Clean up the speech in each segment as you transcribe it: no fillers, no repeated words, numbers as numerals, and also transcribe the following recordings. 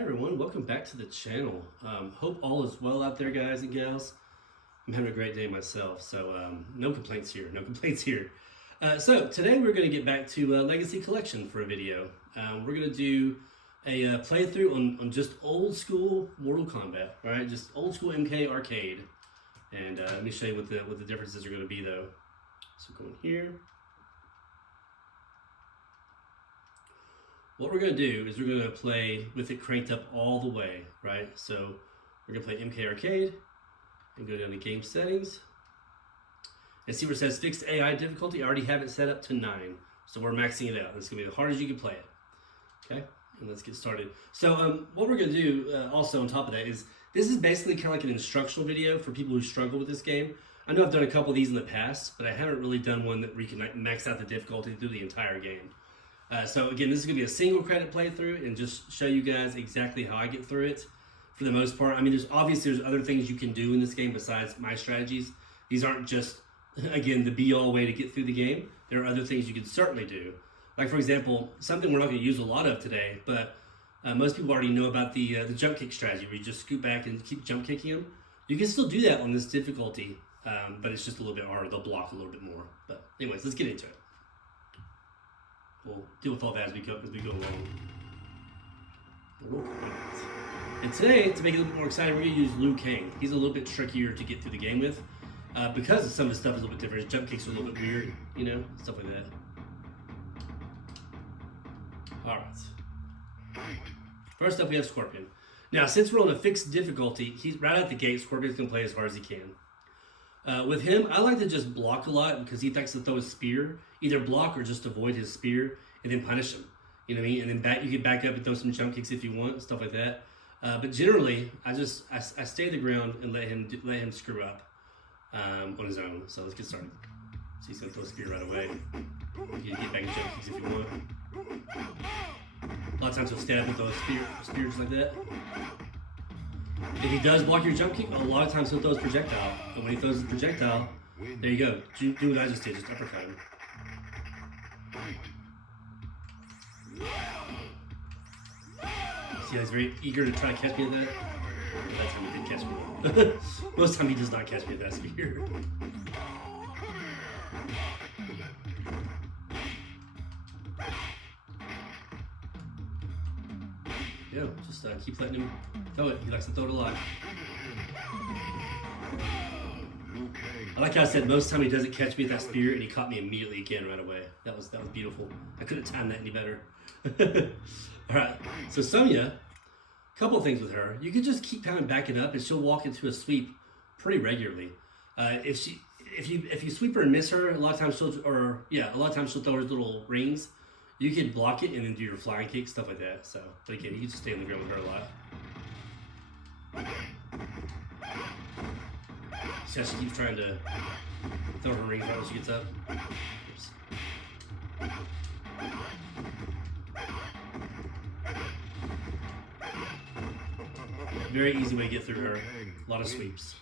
Hi everyone, welcome back to the channel. Hope all is well out there, guys and gals. I'm having a great day myself, so no complaints here, no complaints here. So today we're going to get back to Legacy Collection for a video. We're going to do a playthrough on just old school Mortal Kombat, all right? Just old school MK arcade. And let me show you what the differences are going to be though. So going here. What we're going to do is we're going to play with it cranked up all the way, right? So we're going to play MK Arcade and go down to game settings and see where it says fixed AI difficulty. I already have it set up to 9, so we're maxing it out. It's going to be the hardest you can play it, okay? And let's get started. So what we're going to do also on top of that is this is basically kind of like an instructional video for people who struggle with this game. I know I've done a couple of these in the past, but I haven't really done one that we can max out the difficulty through the entire game. So again, this is going to be a single credit playthrough and just show you guys exactly how I get through it for the most part. I mean, there's other things you can do in this game besides my strategies. These aren't just, again, the be-all way to get through the game. There are other things you can certainly do. Like, for example, something we're not going to use a lot of today, but most people already know about the jump kick strategy where you just scoot back and keep jump kicking them. You can still do that on this difficulty, but it's just a little bit harder. They'll block a little bit more. But anyways, let's get into it. We'll deal with all that as we go along. And today, to make it a little bit more exciting, we're going to use Liu Kang. He's a little bit trickier to get through the game with because some of the stuff is a little bit different. His jump kicks are a little bit weird, you know, stuff like that. All right. First up, we have Scorpion. Now, since we're on a fixed difficulty, he's right out the gate. Scorpion's going to play as hard as he can. With him, I like to just block a lot because he likes to throw his spear. Either block or just avoid his spear and then punish him. You know what I mean? And then you can back up and throw some jump kicks if you want, stuff like that. But generally, I stay the ground and let him screw up on his own. So let's get started. So he's gonna throw a spear right away. You can get back and jump kicks if you want. A lot of times he'll stab with those spears like that. If he does block your jump kick, a lot of times he'll throw his projectile. And when he throws his projectile, there you go. Do what I just did, just uppercut him. See how he's very eager to try to catch me at that? That time he didn't catch me. Most of the time he does not catch me at that spear. Yeah, just keep letting him throw it. He likes to throw it a lot. I like how I said most of the time he doesn't catch me at that spear, and he caught me immediately again right away. That was beautiful. I couldn't time that any better. All right, so Sonya, a couple of things with her. You can just keep kind of backing up, and she'll walk into a sweep pretty regularly. If you sweep her and miss her, a lot of times she'll throw her little rings. You can block it and then do your flying kick, stuff like that. So, but again, you can just stay on the ground with her a lot. See how she keeps trying to throw her rings right when she gets up? Oops. Very easy way to get through her. A lot of sweeps.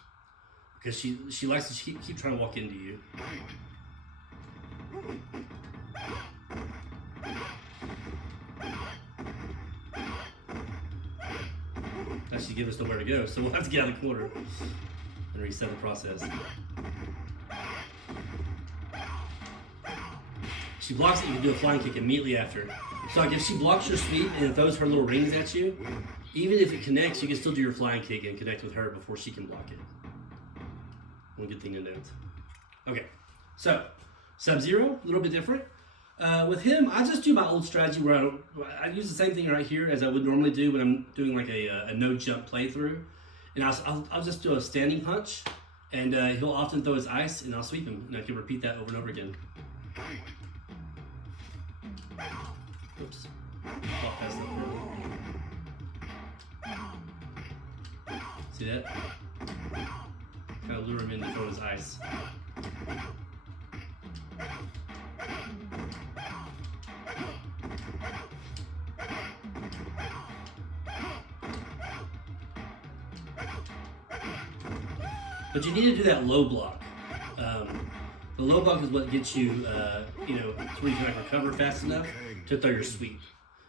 Because she likes to keep trying to walk into you. Now she gives us nowhere to go, so we'll have to get out of the corner and reset the process. She blocks it, you can do a flying kick immediately after. So like if she blocks your sweep and throws her little rings at you, even if it connects, you can still do your flying kick and connect with her before she can block it. One good thing to note. Okay, so Sub-Zero, a little bit different. With him, I just do my old strategy where I use the same thing right here as I would normally do when I'm doing like a no-jump playthrough. And I'll just do a standing punch, and he'll often throw his ice, and I'll sweep him, and I can repeat that over and over again. Oops. Walk past that. See that? Kind of lure him into throwing his ice. But you need to do that low block. The low block is what gets you, to where you can recover fast enough to throw your sweep.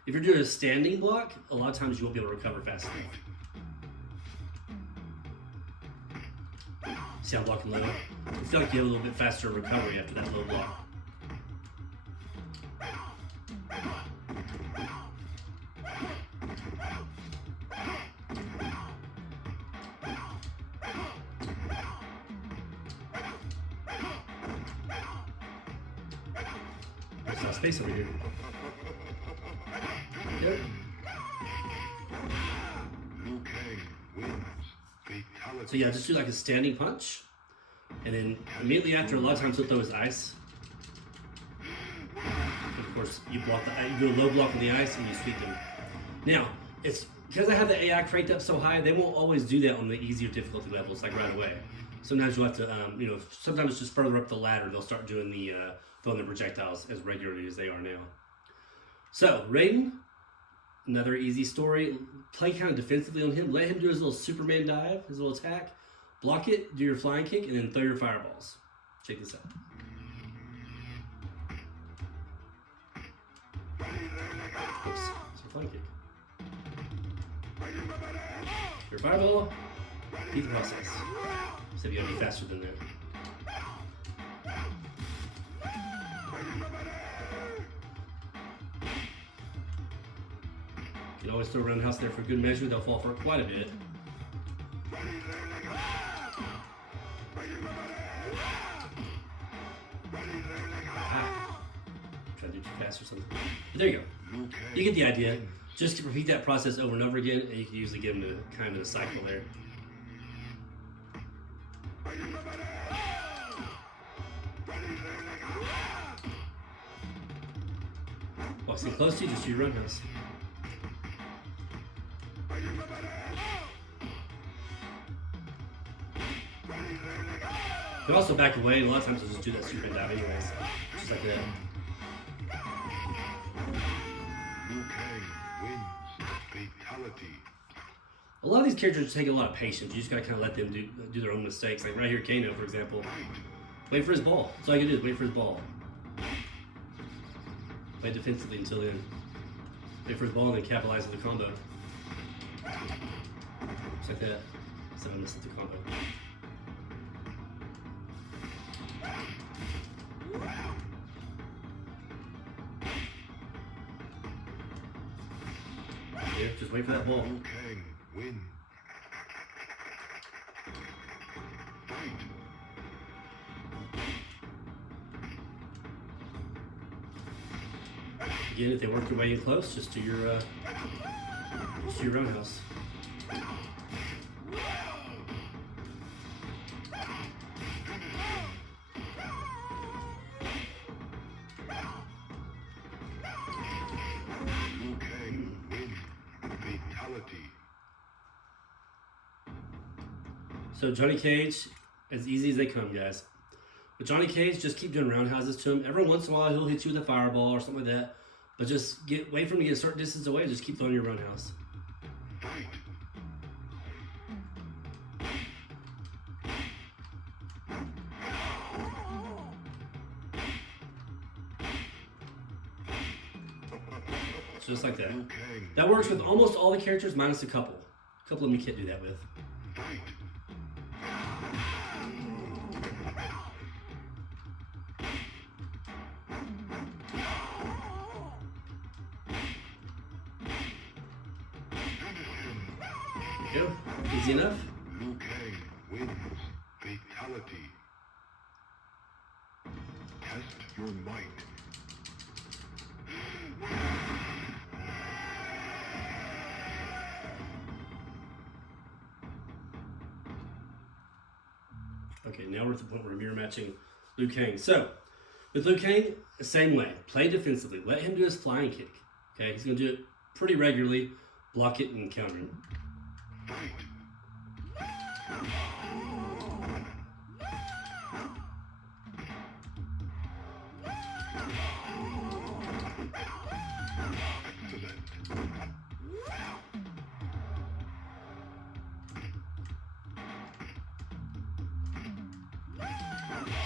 If you're doing a standing block, a lot of times you won't be able to recover fast enough. See how I'm blocking low? I feel like you have a little bit faster recovery after that low block. There's not space over here. Yep. So yeah, just do like a standing punch, and then immediately after, a lot of times he'll throw his ice. Of course, you block you do a low block on the ice and you sweep them. Now, it's because I have the AI cranked up so high, they won't always do that on the easier difficulty levels, like right away. Sometimes you'll have to, sometimes it's just further up the ladder, they'll start doing throwing the projectiles as regularly as they are now. So, Raiden, another easy story. Play kind of defensively on him. Let him do his little Superman dive, his little attack. Block it, do your flying kick, and then throw your fireballs. Check this out. Oops, it's a flying kick. Your fireball, beat the process. So you gotta be faster than that. You can always throw a roundhouse there for good measure. They'll fall for quite a bit. Try to do too fast or something. But there you go. You get the idea. Just to repeat that process over and over again, and you can usually get them to kind of a cycle there. Walks in close to you, just do your roundhouse. You can also back away, and a lot of times they'll just do that Superman dive anyways. Just like that. A lot of these characters take a lot of patience. You just gotta kind of let them do their own mistakes. Like right here, Kano, for example. Wait for his ball. That's all you can do is wait for his ball. Play defensively until then. Wait for his ball and then capitalize with the combo. Just like that. So I missed the combo. Yeah, just wait for that ball. Win. Again, if they work their way in close, just do your roundhouse. So Johnny Cage, as easy as they come, guys. With Johnny Cage, just keep doing roundhouses to him. Every once in a while, he'll hit you with a fireball or something like that. But just wait for him to get a certain distance away. Just keep throwing your roundhouse. Just like that. That works with almost all the characters, minus a couple. A couple of them you can't do that with. Go. Easy enough. Liu Kang wins. Fatality. Test your might. Okay, now we're at the point where we're mirror matching Liu Kang. So, with Liu Kang, the same way. Play defensively. Let him do his flying kick. Okay, he's going to do it pretty regularly. Block it and counter him.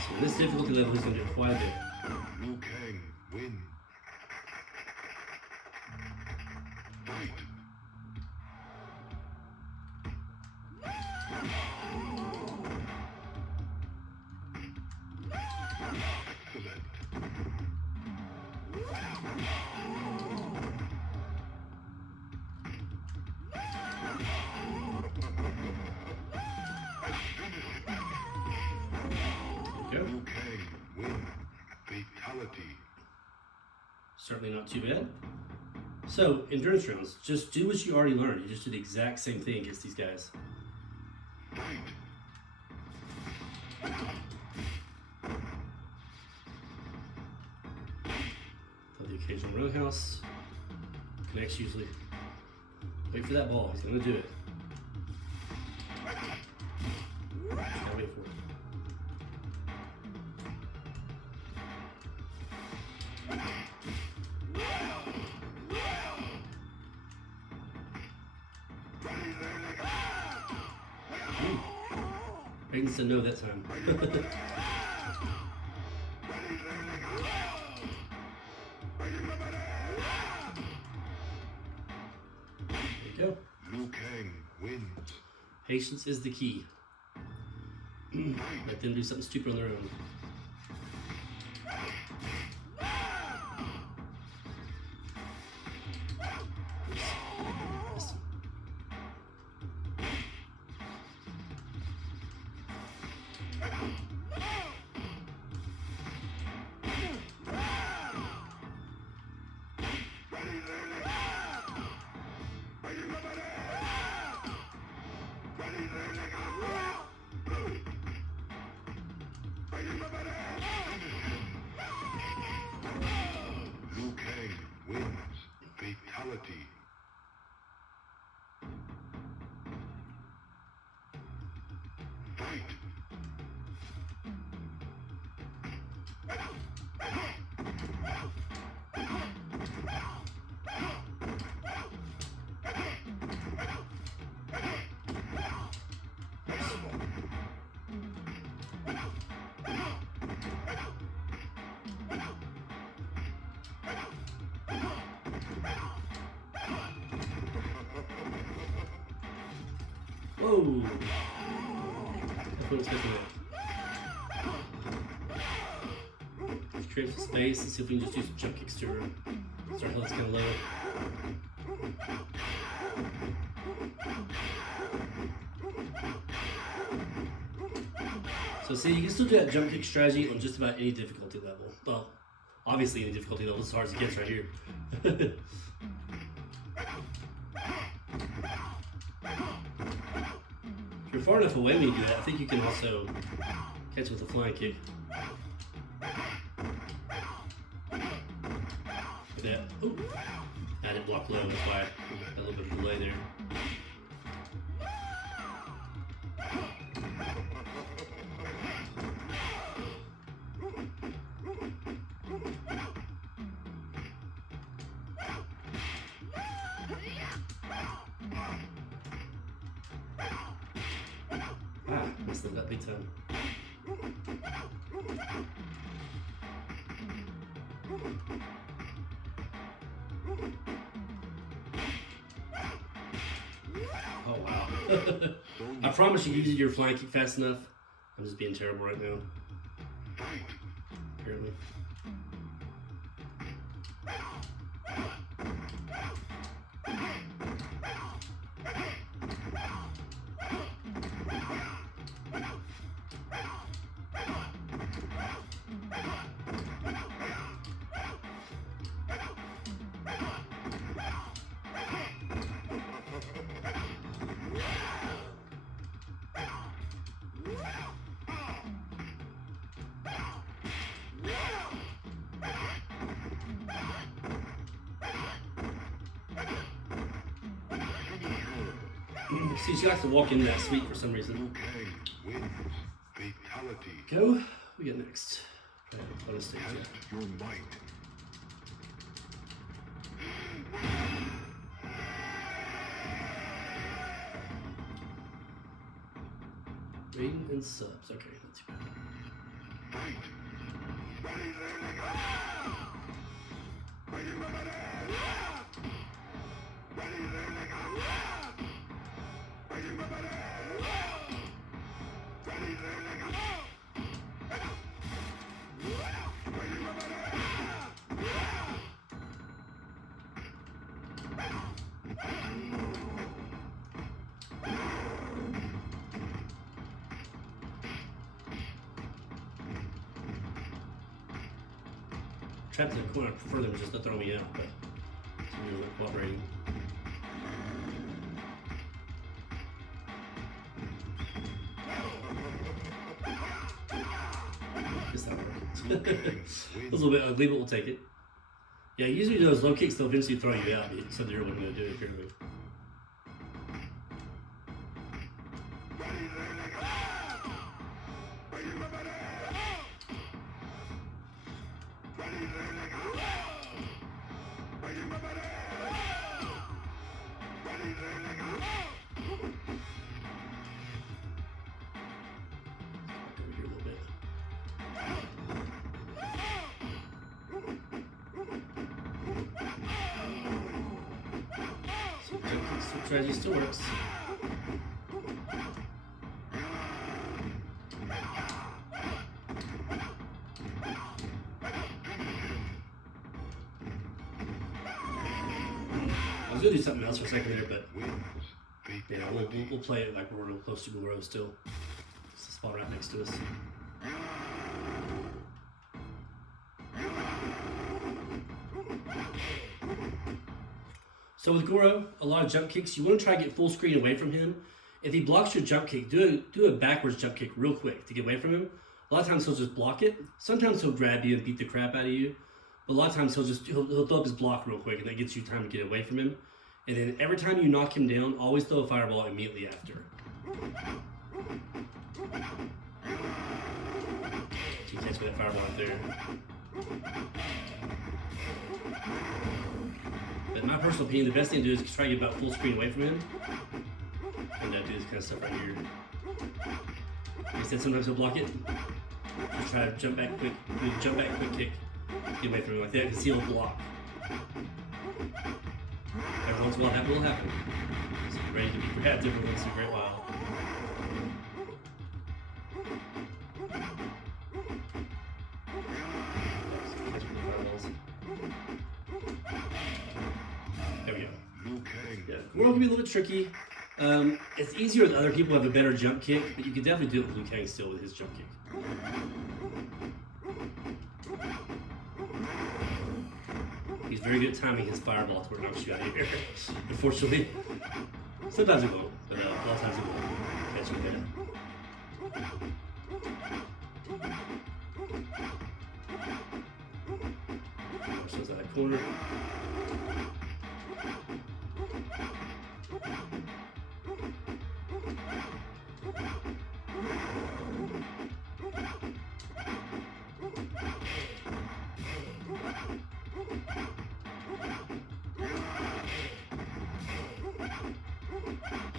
So this difficulty level is going to do quite a bit. Liu Kang wins. go. Liu Kang wins. Fatality. Certainly not too bad. So, endurance rounds. Just do what you already learned. You just do the exact same thing against these guys. Fight. The occasional roundhouse. Connects usually. Wait for that ball. He's going to do it. Just gotta wait for it. Hayden said no that time. There you go. Liu Kang wins. Patience is the key. Let them do something stupid on their own. Liu Kang wins. Fatality. Fight. Whoa! That's what it's supposed to do. Let's create some space and see if we can just do some jump kicks to her. So our health's kind of low. So see, you can still do that jump kick strategy on just about any difficulty level. Well, obviously any difficulty level, as hard as it gets right here. If you're far enough away when you do that, I think you can also catch with a flying kick. Like that. Ooh. I didn't block low, that's why I got a little bit of delay there. Missed that big time. Oh wow. I promise you used your flying kick fast enough. I'm just being terrible right now. Apparently. See, she likes to walk into that suite for some reason. Liu Kang wins. Fatality. Go. We get next. Bonus stage. Test your might. Rating and subs. Okay, not too bad. trapped in the corner. I prefer them just to throw me out, but I'm really cooperating. Guess that worked. A little bit ugly, but we'll take it. Yeah, usually those low kicks, they'll eventually throw you out. So you're not going to do it if you're going to. Strategy still works. I was gonna do something else for a second there, but yeah, we'll play it like we're real close to Goro still. It's the spot right next to us. So with Goro, a lot of jump kicks. You want to try to get full screen away from him. If he blocks your jump kick, do a backwards jump kick real quick to get away from him. A lot of times he'll just block it. Sometimes he'll grab you and beat the crap out of you. But a lot of times he'll throw up his block real quick, and that gets you time to get away from him. And then every time you knock him down, always throw a fireball immediately after. So you catch me that fireball right there. But in my personal opinion, the best thing to do is try to get about full screen away from him. And do this kind of stuff right here. Like I said, sometimes he'll block it. Just try to jump back quick, kick. Get away from him like that, because he'll block. Every once in a while that will happen. So get ready to be grabbed every once in a great while. There we go. Yeah, Goro can be a little bit tricky. It's easier with other people who have a better jump kick, but you can definitely do it with Liu Kang still with his jump kick. He's very good at timing his fireball to where it knocks you out of here. Unfortunately, sometimes it won't, but a lot of times it will catch you there. Shows out that corner.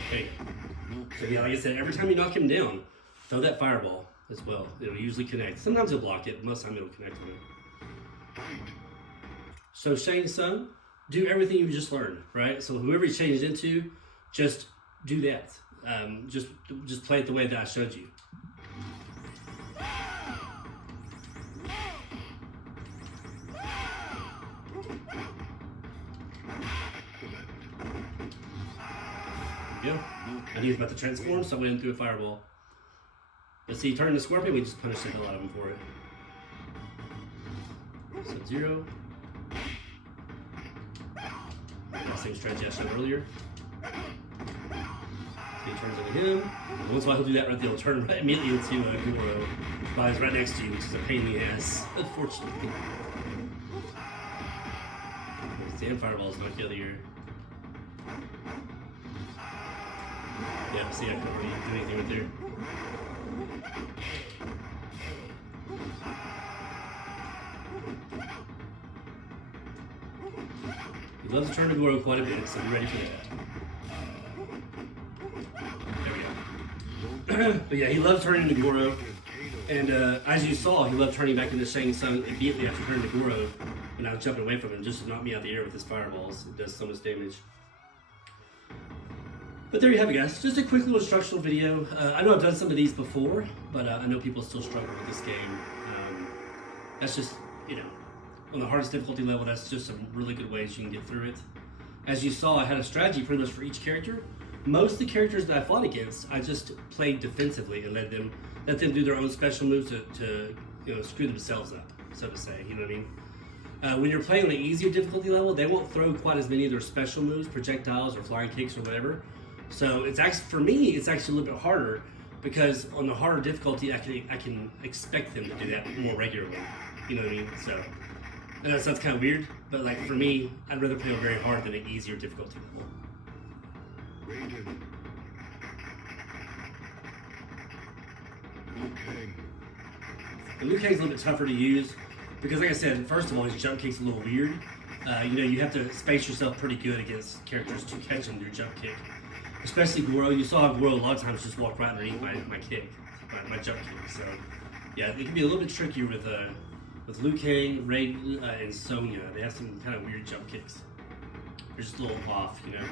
Okay. So yeah, like I said, every time you knock him down, throw that fireball as well. It'll usually connect. Sometimes it'll block it, but most of the time it'll connect with it. So Shang Tsung, do everything you just learned, right? So whoever he changed into, just do that. Just play it the way that I showed you. Yeah, I knew he was about to transform, so I went in through a fireball. But see, he turned into Scorpion, we just punished the hell out of him for it. So 0. Same strategy I showed earlier. So he turns into him. And once in a while he'll do that right there, he'll turn right immediately into Goro. While he's right next to you, which is a pain in the ass, unfortunately. Damn fireballs knock you out of the air. Yeah, see, I couldn't really do anything right there. He loves to turn to Goro quite a bit, so be ready for that. There we go. But yeah, he loves turning into Goro. And as you saw, he loved turning back into Shang Tsung immediately after turning to Goro. When I was jumping away from him, just to knock me out of the air with his fireballs. It does so much damage. But there you have it, guys. Just a quick little instructional video. I know I've done some of these before, but I know people still struggle with this game. That's just, on the hardest difficulty level, that's just some really good ways you can get through it. As you saw, I had a strategy pretty much for each character. Most of the characters that I fought against, I just played defensively and let them do their own special moves to screw themselves up, so to say. You know what I mean? When you're playing on an easier difficulty level, they won't throw quite as many of their special moves, projectiles or flying kicks or whatever. So it's actually, for me, it's actually a little bit harder because on the harder difficulty, I can expect them to do that more regularly. You know what I mean? So I know it sounds kind of weird, but like for me, I'd rather play on very hard than an easier difficulty level. Raiden. Liu Kang. And Liu Kang's a little bit tougher to use because, like I said, first of all, his jump kick's a little weird. You have to space yourself pretty good against characters to catch him your jump kick. Especially Goro. You saw Goro a lot of times just walk right underneath my kick, my jump kick. So yeah, it can be a little bit trickier with Liu Kang, Raiden, and Sonya. They have some kind of weird jump kicks. They're just a little off, you know.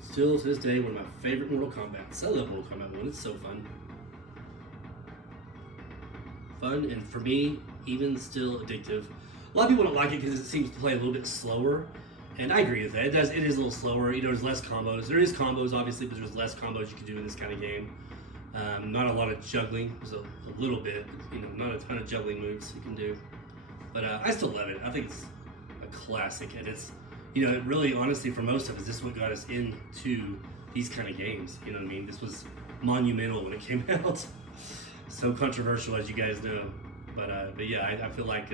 Still to this day, one of my favorite Mortal Kombat. I love Mortal Kombat 1, it's so fun. Fun, and for me, even still addictive. A lot of people don't like it because it seems to play a little bit slower, and I agree with that. It is a little slower. There's less combos. There is combos, obviously, but there's less combos you can do in this kind of game. Not a lot of juggling. There's a little bit, not a ton of juggling moves you can do. But I still love it. I think it's a classic, and it's, it really, honestly, for most of us, this is what got us into these kind of games. You know what I mean? This was monumental when it came out. So controversial, as you guys know. But yeah, I feel like,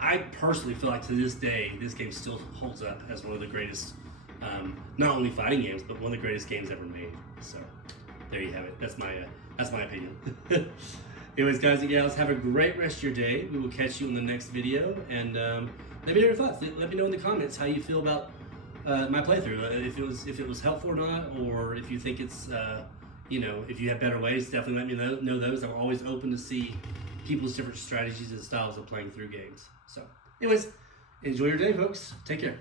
I personally feel like to this day, this game still holds up as one of the greatest, not only fighting games, but one of the greatest games ever made. So there you have it. That's my opinion. Anyways, guys and gals, have a great rest of your day. We will catch you in the next video, and let me know your thoughts. Let me know in the comments how you feel about my playthrough. If it was helpful or not, or if you think it's if you have better ways, definitely let me know those. I'm always open to see people's different strategies and styles of playing through games. So, anyways, enjoy your day, folks. Take care.